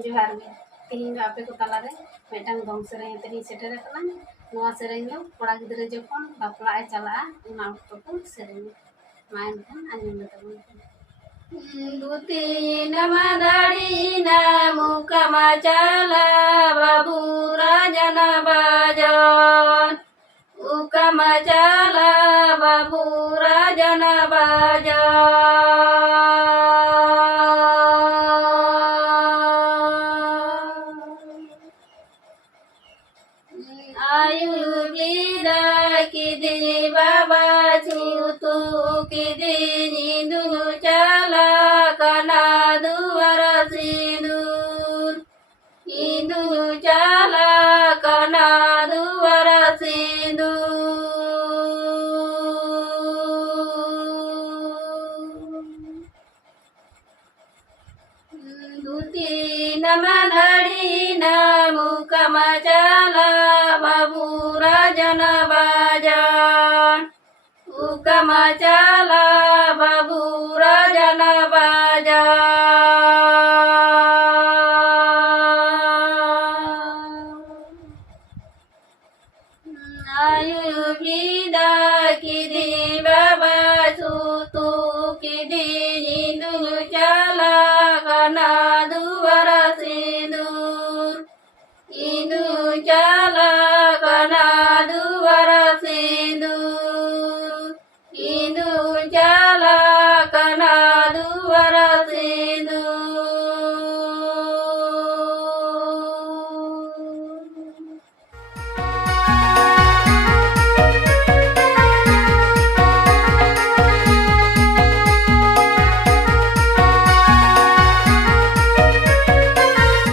जोहार गे तीन आपे को तालारे मेटांग दंग सेरें तनी सेटेर कना नोआ सेरें दो कोड़ा गिद्रे जखन बापला ए चला उना ऑक्टो को सेरें मायन खन आंजम तबन दुती नमदाड़ी ना मुकमा चला बाबू राजन बाजन उकमा चला बाबू राजन बाजन आयुर्वेदा की दी बाबा छूतू की दी नींदू चला कना दुवर सिंदूर इंदू चला कना दुवर सिंदूर दूती नमधड़ी मुकमा चला बाबू राजन बाजन उकमा चला